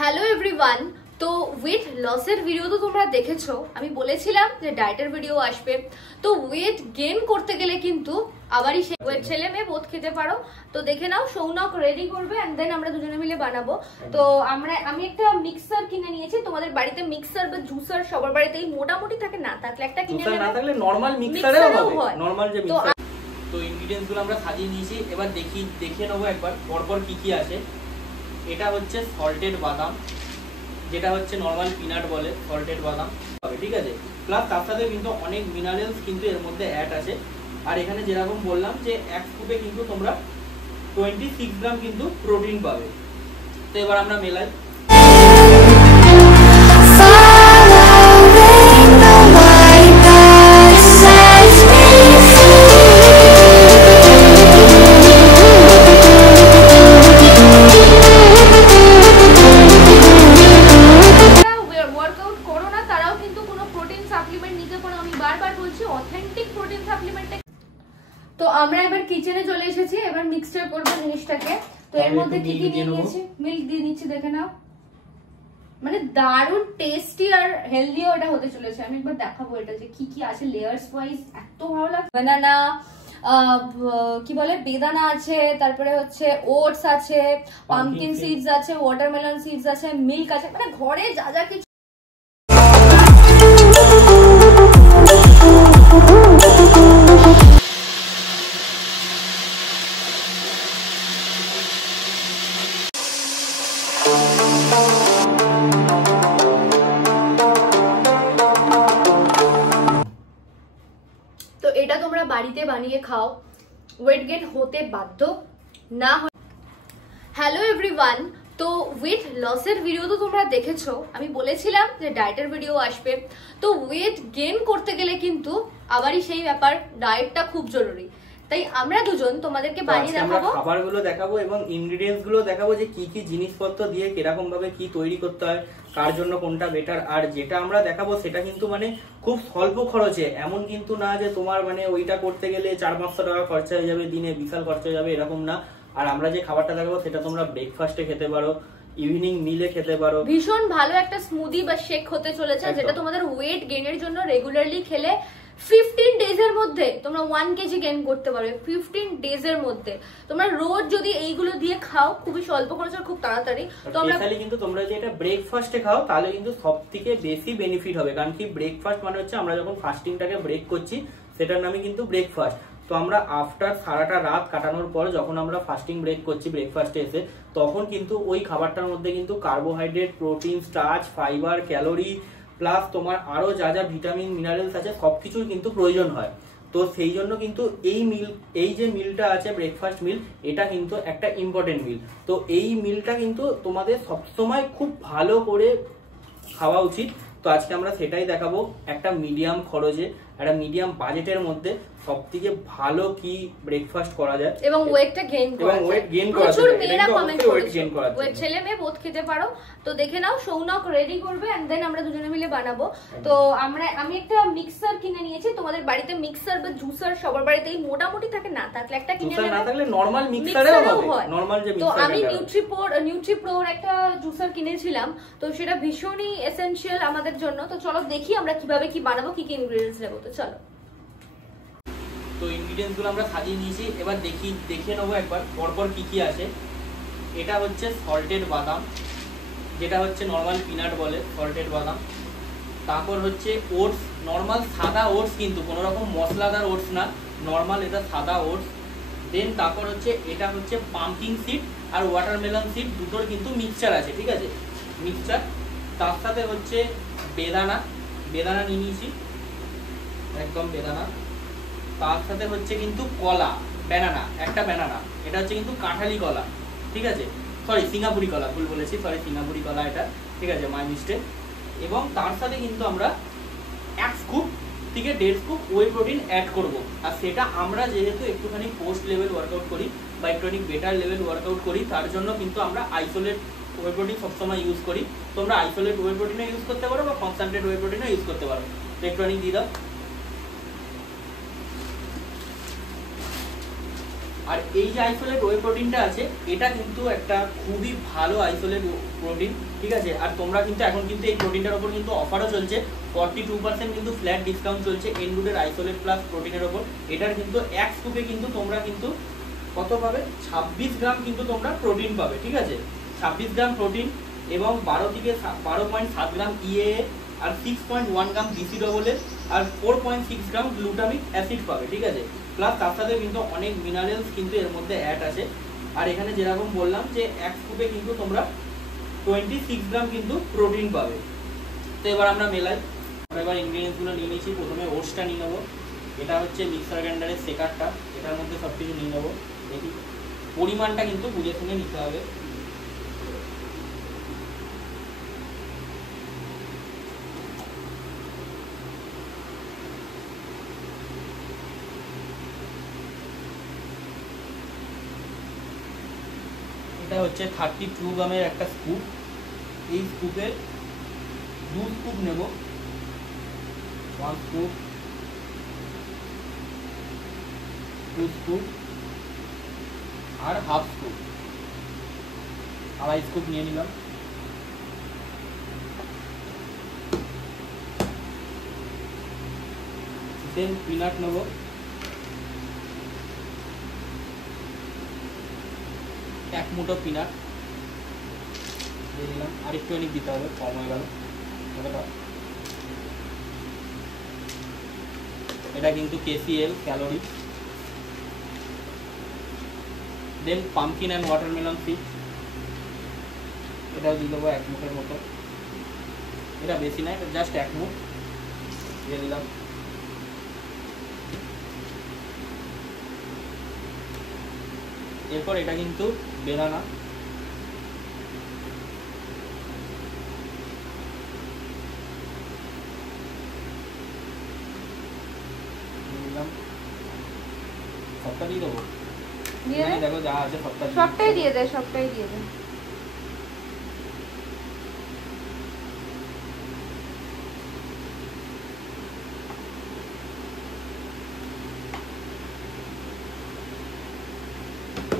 Hello everyone. তো wait লসের video তো তোমরা দেখেছো, আমি বলেছিলাম যে ডায়েটের ভিডিও আসবে। তো ওয়েট গেইন করতে গেলে কিন্তু আবারই ওয়েট ছেলে মেয়ে বোধ খেতে পারো। তো দেখে নাও, সৌনক রেডি করবে এন্ড দেন আমরা দুজনে মিলে বানাবো। তো আমি একটা মিক্সার কিনে নিয়েছি। তোমাদের বাড়িতে মিক্সার বা জুসার সবার বাড়িতেই মোটামুটি থাকে, না থাকলে একটা কিনে নেবে, না থাকলে নরমাল মিক্সারেও হয়। নরমাল যে মিক্সার। তো ইনগ্রেডিয়েন্টস গুলো আমরা সাজিয়ে নিয়েছি, এবার দেখে নেবো একবার পরপর কি কি আছে। এটা হচ্ছে সল্টেড বাদাম, যেটা হচ্ছে নরমাল পিনাট বলে, সল্টেড বাদাম হবে, ঠিক আছে। প্লাস তার সাথে কিন্তু অনেক মিনারেলস কিন্তু এর মধ্যে অ্যাড আছে। আর এখানে যেরকম বললাম যে এক স্কুপে কিন্তু তোমরা 26 গ্রাম কিন্তু প্রোটিন পাবে। তো এবার আমরা মেলাই। তো আমরা এবার কিচেনে চলে এসেছি, এবার মিক্সচার করব জিনিসটাকে। তো এর মধ্যে কি কি নিয়ে নিয়েছি, মিল্ক দিয়ে নিচ্ছি, দেখে নাও। মানে দারুণ টেস্টি আর হেলদিও এটা হতে চলেছে। আমি একবার দেখাবো এটা যে কি কি আছে লেয়ার্স ওয়াইজ, এত ভালো লাগে। বানানা, কি বলে, বেদানা আছে, তারপরে হচ্ছে ওটস আছে, পামকিন সিডস আছে, ওয়াটারমেলন সিডস আছে, মিল্ক আছে, মানে ঘরে যা যা কিছু। তো এটা তোমরা বাড়িতে বানিয়ে খাও, ওয়েট গেইন হতে বাধ্য না। Hello everyone. তো ওয়েট লসের ভিডিও তো তোমরা দেখেছো, আমি বলেছিলাম যে ডায়েটের ভিডিও আসবে। তো ওয়েট গেইন করতে গেলে কিন্তু আবারই সেই ব্যাপার, ডায়েটটা খুব জরুরি। তাই আমরা দুজন তোমাদেরকে বানিয়ে দেখাবো, খাবারগুলো দেখাবো এবং ইনগ্রেডিয়েন্টস গুলো দেখাবো যে কি কি জিনিসপত্র দিয়ে কিরকম ভাবে কি তৈরি করতে হয়, কার জন্য কোনটা বেটার। আর যেটা আমরা দেখাবো সেটা কিন্তু মানে খুব স্বল্প খরচে, এমন কিন্তু না যে তোমার মানে ওইটা করতে গেলে 400-500 টাকা খরচা হয়ে যাবে, দিনে বিশাল খরচা হয়ে যাবে, এরকম না। আর আমরা যে খাবারটা দেখাবো সেটা তোমরা ব্রেকফাস্টে খেতে পারো, ইভিনিং মিলে খেতে পারো। ভীষণ ভালো একটা স্মুদি বা শেক হতে চলেছে, যেটা তোমাদের ওয়েট গেইনের জন্য রেগুলারলি খেলে 15 ডেজ এর মধ্যে তোমরা 1 কেজি গেইন করতে পারবে। 15 ডেজ এর মধ্যে তোমরা রোজ যদি এইগুলো দিয়ে খাও, খুবই স্বল্প খরচে, খুব তাড়াতাড়ি। তো আমরা কিন্তু তোমরা যে এটা ব্রেকফাস্টে খাও তাহলে কিন্তু সবথেকে বেশি বেনিফিট হবে। কারণ কি, ব্রেকফাস্ট মানে হচ্ছে আমরা যখন ফাস্টিংটাকে ব্রেক করছি সেটার নামই কিন্তু ব্রেকফাস্ট। তো আমরা আফটার সারাটা রাত কাটানোর পর যখন আমরা ফাস্টিং ব্রেক করছি ব্রেকফাস্টে এসে, তখন কিন্তু ওই খাবারটার মধ্যে কিন্তু carbohydrate, protein, starch, fibre, calorie plus তোমার আরো যা যা ভিটামিন মিনারেলস আছে সবকিছুর কিন্তু প্রয়োজন হয়। তো সেই জন্য কিন্তু এই যে মিলটা আছে ব্রেকফাস্ট মিল, এটা কিন্তু একটা ইম্পর্টেন্ট মিল। তো এই মিলটা কিন্তু তোমাদের সবসময় খুব ভালো করে খাওয়া উচিত। তো আজকে আমরা সেটাই দেখাবো, একটা মিডিয়াম খরচে, একটা মিডিয়াম বাজেটের মধ্যে সবথেকে ভালো কি ব্রেকফাস্ট করা যায় এবং ওয়েটটা গেইন করা যায়। ওয়েট গেইন করা যায়, প্রচুর মেয়েরা কমেন্ট ওয়েট গেইন করা যায়, ওয়েট ছেলে মেয়ে বোধ খেতে পারো। তো দেখে নাও, সৌনক রেডি করবে এন্ড দেন আমরা দুজনে মিলে বানাবো। তো আমি একটা মিক্সার কিনে নিয়েছি। তোমাদের বাড়িতে মিক্সার বা জুসার সবার বাড়িতেই মোটামুটি থাকে, না থাকলে একটা কিনে নেবে, না থাকলে নরমাল মিক্সারেও হয়। নরমাল যে মিক্সার। তো আমি নিউট্রিপ্রোর একটা জুসার কিনেছিলাম, তো সেটা ভীষণই এসেনশিয়াল আমাদের জন্য। তো চলো দেখি আমরা কিভাবে কি বানাবো, কি কি ইনগ্রেডিয়েন্টস নেবো। তো চলো। তো ইনগ্রেডিয়েন্টস গুলো আমরা সাজিয়ে নিয়েছি, এবার দেখে নেবো একবার পরপর কি কি আছে। এটা হচ্ছে সল্টেড বাদাম, যেটা হচ্ছে নরমাল পিনাট বলে, সল্টেড বাদাম। তারপর হচ্ছে ওটস, নরমাল সাদা ওটস, কিন্তু কোনো রকম মশলাদার ওটস না, নরমাল এটা সাদা ওটস। দেন তারপর হচ্ছে এটা হচ্ছে পাম্পকিন সিড আর ওয়াটারমেলন সিড, দুটোর কিন্তু মিক্সচার আছে, ঠিক আছে, মিক্সচার। তার সাথে হচ্ছে বেদানা নিয়ে নিয়েছি, একদম বেদানা। তার সাথে হচ্ছে কিন্তু কলা, একটা ব্যানানা, এটা হচ্ছে কিন্তু কাঁঠালি কলা, ঠিক আছে, সরি সিঙ্গাপুরি কলা, ভুল বলেছি, সরি সিঙ্গাপুরি কলা এটা, ঠিক আছে, মাই মিস্টেক। এবং তার সাথে কিন্তু আমরা 1 স্কুপ থেকে 1.5 স্কুপ ওয়ে প্রোটিন অ্যাড করব। আর সেটা আমরা যেহেতু একটুখানি পোস্ট লেভেল ওয়ার্কআউট করি বা একটুখানি বেটার লেভেল ওয়ার্কআউট করি, তার জন্য কিন্তু আমরা আইসোলেট ওয়ে প্রোটিন সবসময় ইউজ করি। তোমরা আইসোলেট ওয়ে প্রোটিনও ইউজ করতে পারো বা কনসেন্ট্রেট ওয়ে প্রোটিনও ইউজ করতে পারো। তো একটুখানি দিয়ে দাও। আর এই যে আইসোলেট ওয়ে প্রোটিনটা আছে এটা কিন্তু একটা খুবই ভালো আইসোলেট প্রোটিন, ঠিক আছে। আর তোমরা কিন্তু এখন কিন্তু এই প্রোটিনটার উপর কিন্তু অফারও চলছে, 42% কিন্তু ফ্ল্যাট ডিসকাউন্ট চলছে এনরুটের আইসোলেট প্লাস প্রোটিনের উপর। এটার কিন্তু এক স্কুপে কিন্তু তোমরা কিন্তু কত পাবে, 26 গ্রাম কিন্তু তোমরা প্রোটিন পাবে, ঠিক আছে। 26 গ্রাম প্রোটিন এবং 12.7 গ্রাম ইএ আর 6.1 গ্রাম বিসি ডবল এ আর 4.6 গ্রাম গ্লুটামিক অ্যাসিড পাবে, ঠিক আছে। প্লাস তার সাথে কিন্তু অনেক মিনারেলস কিন্তু এর মধ্যে অ্যাড আছে। আর এখানে যেরকম বললাম যে এক স্কুপে কিন্তু তোমরা 26 গ্রাম কিন্তু প্রোটিন পাবে। তো এবার আমরা মেলাই, এবার ইনগ্রিডিয়েন্টসগুলো নিয়ে নিয়েছি। প্রথমে ওটসটা নিয়ে নেবো, এটা হচ্ছে মিক্সার গ্রাইন্ডারের শেকারটা, এটার মধ্যে সব কিছু নিয়ে নেবো। দেখি পরিমাণটা কিন্তু বুঝে শুনে নিতে হবে। এটা হচ্ছে 32 গ্রামের একটা স্কুপ, এই স্কুপে 2 স্কুপ নেব, 1 স্কুপ, 2 স্কুপ আর হাফ স্কুপ, আড়াই স্কুপ নিয়ে নিলাম। দেন পিনাট নেব, এক মুঠো পিনাট দিয়ে দিলাম, আর একটু দিতে হবে, কম হয়ে গেল। এটা কিন্তু KCL calorie. Then pumpkin and watermelon seed, এটাও দিয়ে দেবো 1 মুঠের মতো, এটা বেশি না, এটা জাস্ট 1 মুঠ দিয়ে দিলাম। এরপর এটা কিন্তু বেদানা, সবটা দিয়ে দেবো, দেখো যা আছে সবটাই দিয়ে দে, সবটাই দিয়ে দে।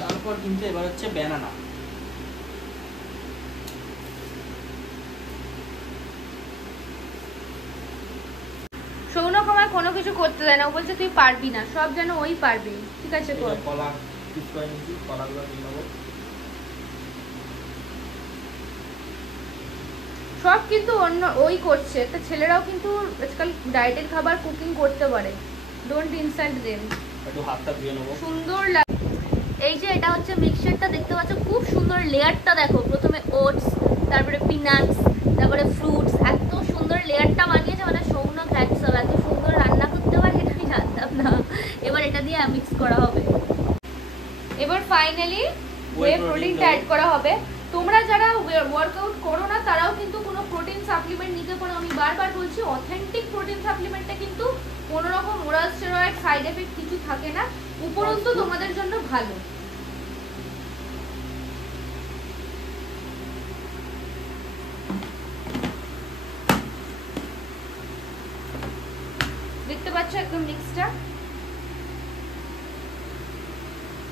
তারপর কিন্তু এবার হচ্ছে ব্যানানা, সৌনক আমার কোনো কিছু করতে দেয় না, ও বলছে তুই পারবি না, সব যেন ওই পারবি, ঠিক আছে। তো কলা পিস করে নিয়েছি, কলাগুলো নিয়ে নেবো। সব কিন্তু অন্য ওই করছে, তো ছেলেরাও কিন্তু আজকাল ডায়েটের খাবার কুকিং করতে পারে, ডোন্ট ইনসাল্ট দেম। একটু হাতটা ধুয়ে নেবো। সুন্দর লাগে। এই যে এটা হচ্ছে মিক্সচারটা দেখতে পাচ্ছ, খুব সুন্দর লেয়ারটা দেখো, প্রথমে ওটস, তারপরে পিনাটস, তারপরে ফ্রুটস, এত সুন্দর লেয়ারটা বানিয়েছে, মানে সৌনক হ্যাটস অফ, এত সুন্দর রান্না করতে পারে এটা আমি জানতাম না। এবার এটা দিয়ে মিক্স করা হবে, এবার ফাইনালি ওয়ে প্রোটিনটা অ্যাড করা হবে। তোমরা যারা ওয়ার্কআউট করো না তারাও কিন্তু কোনো প্রোটিন সাপ্লিমেন্ট নিতে পারো, আমি বারবার বলছি অথেন্টিক প্রোটিন সাপ্লিমেন্টটা কিন্তু কোনো রকম ওরাল স্টেরয়েড সাইড এফেক্ট কিছু থাকে না, উপরন্তু তোমাদের জন্য ভালো। দেখতে পাচ্ছ একদম মিক্সটা।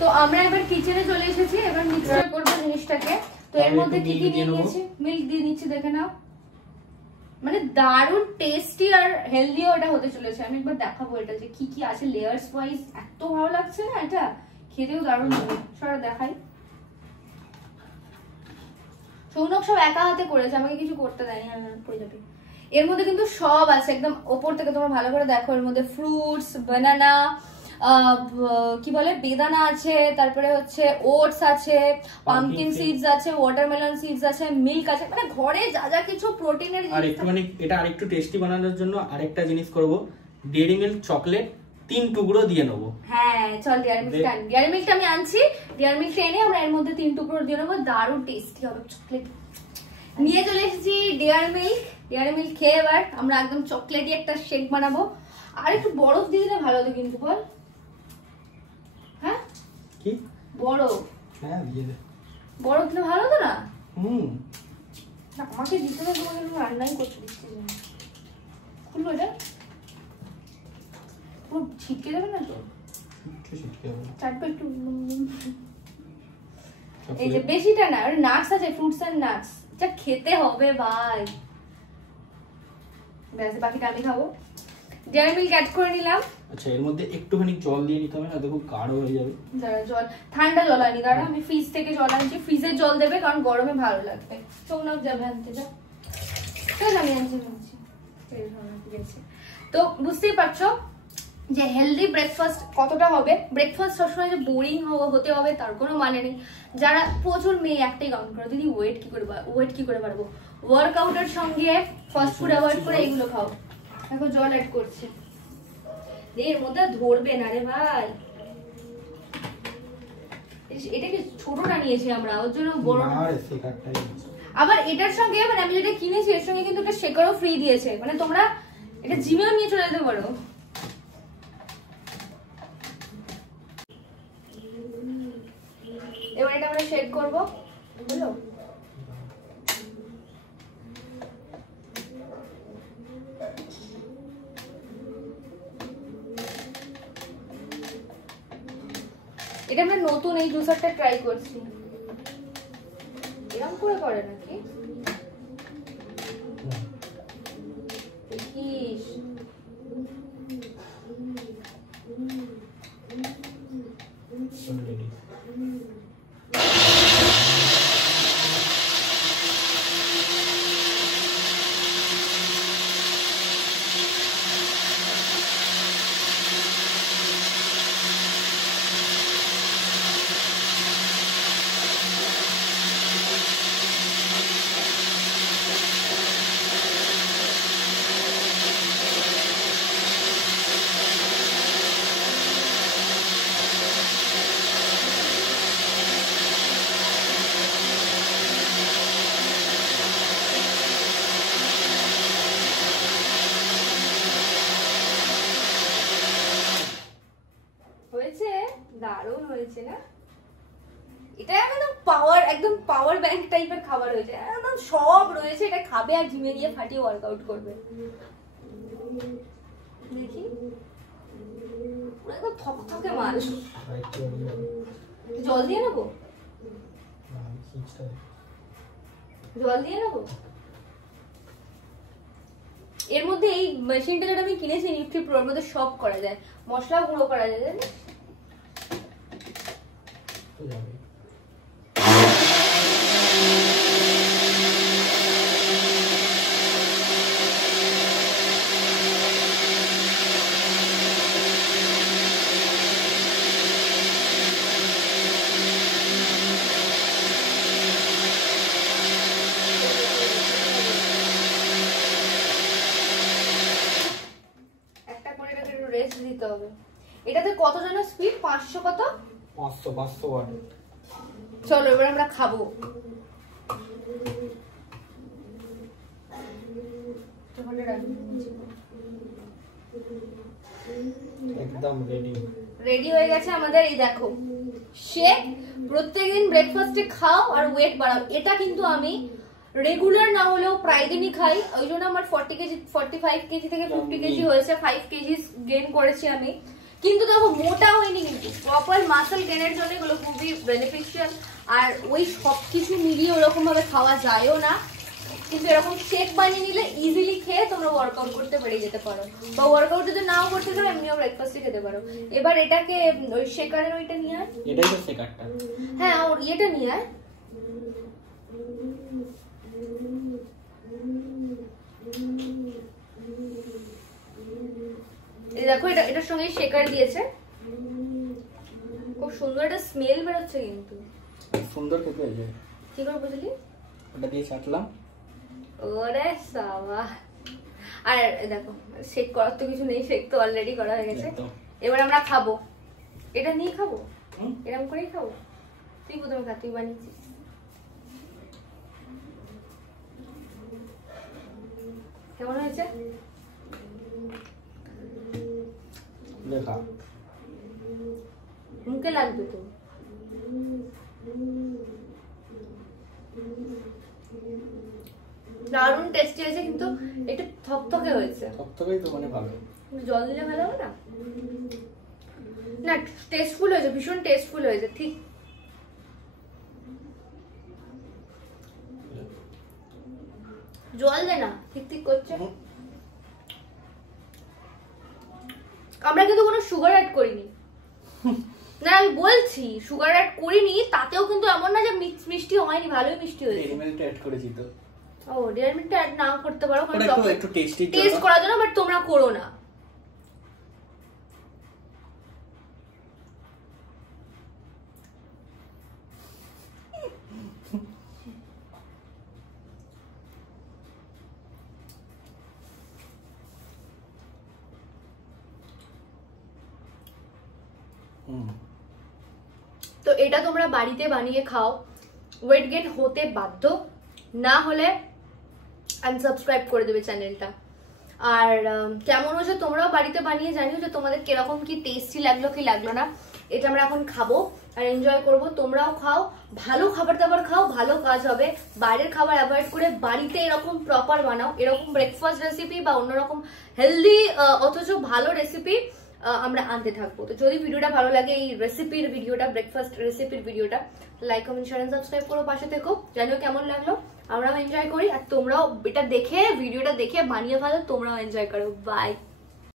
তো আমরা এবার কিচেনে চলে এসেছি, এবার মিক্সচার করব জিনিসটাকে। তো এর মধ্যে কি কি নিয়ে নিয়েছি, মিল্ক দিয়ে নিচ্ছি, দেখে নাও। মানে দারুণ টেস্টি আর হেলদিও এটা হতে চলেছে। আমি একবার দেখাবো এটা যে কি কি আছে লেয়ার্স ওয়াইজ, এত ভালো লাগছে না, এটা খেতেও দারুণ হবে। সরা দেখাই, সৌনক সব একা হাতে করেছে, আমাকে কিছু করতে দেয়নি। পড়ে যাবে। এর মধ্যে কিন্তু সব আছে একদম ওপর থেকে, তোমরা ভালো করে দেখো। এর মধ্যে ফ্রুটস, বানানা, কি বলে বেদানা আছে, তারপরে হচ্ছে ওটস আছে, পামকিন সিডস আছে, ওয়াটারমেলন সিডস আছে, মিল্ক আছে, মানে ঘরে যা যা কিছু প্রোটিনের। আর একটুখানি এটা আরেকটু টেস্টি বানানোর জন্য আরেকটা জিনিস করব, ডেইরি মিল্ক চকলেট 3 টুকরো দিয়ে নেবো। হ্যাঁ চল ডেয়ারি মিল্কটা আমি আনছি, ডেয়ারি মিল্কটা এনে আমরা এর মধ্যে 3 টুকরো দিয়ে নেবো, দারুণ টেস্টি হবে। চকলেট নিয়ে চলে এসেছি, ডেয়ারি মিল্ক খেয়ে এবার আমরা একদম চকলেটি একটা শেক বানাবো। আর একটু বরফ দিয়ে দিলে ভালো হতো কিন্তু, বল। হ্যাঁ কি বরফ? হ্যাঁ দিয়ে দে, বরফ দিলে ভালো হতো না? না আমাকে দিতে হবে, তোমাকে রান্নাই করতে দিচ্ছি। খুলবো এটা, পুরো ছিটকে যাবে না তো? চাটবে একটু। এই যে বেশিটা না, আর নাটস আছে, ফ্রুটস এন্ড নাটস, এটা খেতে হবে ভাই। ব্যাস বাকিটা আমি খাবো। ডেয়ারি মিল্ক অ্যাড করে নিলাম। আচ্ছা এর মধ্যে একটুখানি জল দিয়ে নিতে হবে না, দেখো গাঢ় হয়ে যাবে। জল ঠান্ডা জল আনি, দাঁড়া আমি ফ্রিজ থেকে জল আনছি। ফ্রিজের জল দেবে কারণ গরমে ভালো লাগবে। চৌনাক যাবে আনতে, যা চল আমি আনছি। তো বুঝতেই পারছো যে হেলদি ব্রেকফাস্ট কতটা হবে। ব্রেকফাস্ট সবসময় যে বোরিং হতে হবে তার কোনো মানে নেই। যারা প্রচুর মেয়ে একটাই কাউন্ট করে, দিদি ওয়েট কি করে বাড়বো, ওয়ার্কআউটের সঙ্গে ফাস্ট ফুড অ্যাভয়েড করে এগুলো খাও। দেখো জল অ্যাড করছি, এর মধ্যে ধরবে না রে ভাই। এটাকে ছোটটা নিয়েছি আমরা, ওর জন্য বড়। আবার এটার সঙ্গে মানে আমি যেটা কিনেছি এর সঙ্গে কিন্তু একটা শেকারও ফ্রি দিয়েছে, মানে তোমরা এটা জিমেও নিয়ে চলে যেতে পারো। এবার এটা আমরা শেক করবো, বুঝলো? এটা আমরা নতুন এই জুসারটা ট্রাই করছি। এরকম করে নাকি? দেখিস হয়েছে, দারুণ হয়েছে না? এটা একদম পাওয়ার ব্যাংক টাইপের খাবার হয়েছে, একদম সব রয়েছে। এটা খাবে আর জিমে গিয়ে ফাটিয়ে ওয়ার্কআউট করবে। দেখি একদম থকথকে মাল। জল দিয়ে নেবো, জল দিয়ে নেবো। এর মধ্যে এই মেশিনটা যেটা আমি কিনেছি নিউট্রি প্রো, এর মধ্যে সব করা যায়, মশলা গুঁড়ো করা যায়, জানিস? রেস্ট দিতে হবে। এটাতে কত জন স্পিড? 500 কত? 500 ওয়াট। চলো এবার আমরা খাবো। একদম রেডি হয়ে গেছে আমাদের। এই দেখো শেক, প্রত্যেকদিন ব্রেকফাস্টে খাও আর ওয়েট বাড়াও। এটা কিন্তু আমি রেগুলার না হলেও প্রায় দিনই খাই, ওই জন্য আমার 45 কেজি থেকে 50 কেজি হয়েছে, 5 কেজি গেইন করেছি আমি। কিন্তু দেখো মোটা হয়নি, কিন্তু প্রপার মাসল গেইনের জন্য এগুলো খুবই বেনিফিশিয়াল। আর ওই সব কিছু মিলিয়ে ওরকম ভাবে খাওয়া যায়ও না, কিন্তু এরকম শেক বানিয়ে নিলে ইজিলি খেয়ে তোমরা ওয়ার্কআউট করতে পেরে যেতে পারো, বা ওয়ার্কআউট যদি নাও করতে চাও এমনিও ব্রেকফাস্টে খেতে পারো। এবার এটাকে ওই শেকারের ওইটা নিয়ে আয়। এটাই তো শেকারটা। হ্যাঁ ওর ইয়েটা নিয়ে আয়। এই দেখো এটার সঙ্গে শেকার দিয়েছে, খুব সুন্দর একটা স্মেল বেরোচ্ছে, কিন্তু সুন্দর খেতে হয়েছে। কি করে বুঝলি? ওটা দিয়ে চাটলাম। ওরে সাবা। আর দেখো শেক করার তো কিছু নেই, শেক তো অলরেডি করা হয়ে গেছে। এবার আমরা খাবো, এটা নিয়ে খাবো, এরকম করেই খাবো। তুই প্রথমে খা, তুই বানিয়েছিস। কেমন হয়েছে দেখা? মুখে লাগবে তো। দারুণ টেস্টি হয়েছে, কিন্তু একটু থকথকে হয়েছে। থকথকেই তো মানে ভালো, জল দিলে ভালো হবে না? না টেস্টফুল হয়েছে, ভীষণ টেস্টফুল হয়েছে। ঠিক জল দে না, ঠিক ঠিক করছে। আমরা কিন্তু কোনো সুগার অ্যাড করিনি। না আমি বলছি সুগার অ্যাড করিনি, তাতেও কিন্তু এমন না যে মিষ্টি হয়নি, ভালোই মিষ্টি হয়েছে। ডেয়ারি মিল্ক অ্যাড করেছি তো। ও ডেয়ারি মিল্কটা অ্যাড নাও করতে পারো, কারণ একটু টেস্টি টেস্ট করার জন্য, বাট তোমরা করো না। তো এটা তোমরা বাড়িতে বানিয়ে খাও, ওয়েট গেইন হতে বাধ্য, না হলে আনসাবস্ক্রাইব করে দেবে চ্যানেলটা। আর কেমন হচ্ছে তোমরাও বাড়িতে বানিয়ে জানিও যে তোমাদের কিরকম কি টেস্টি লাগলো কি লাগলো না। এটা আমরা এখন খাবো আর এনজয় করব, তোমরাও খাও, ভালো খাবার দাবার খাও, ভালো কাজ হবে। বাইরের খাবার অ্যাভয়েড করে বাড়িতে এরকম প্রপার বানাও, এরকম ব্রেকফাস্ট রেসিপি বা অন্যরকম হেলদি অথচ ভালো রেসিপি আমরা আনতে থাকবো। তো যদি ভিডিওটা ভালো লাগে, এই রেসিপির ভিডিওটা, ব্রেকফাস্ট রেসিপির ভিডিওটা, like comment share and subscribe করো, পাশে থেকো, জানিও কেমন লাগলো। আমরাও এনজয় করি আর তোমরাও এটা দেখে, ভিডিওটা দেখে বানিয়ে ফেলো, তোমরাও এনজয় করো। বাই।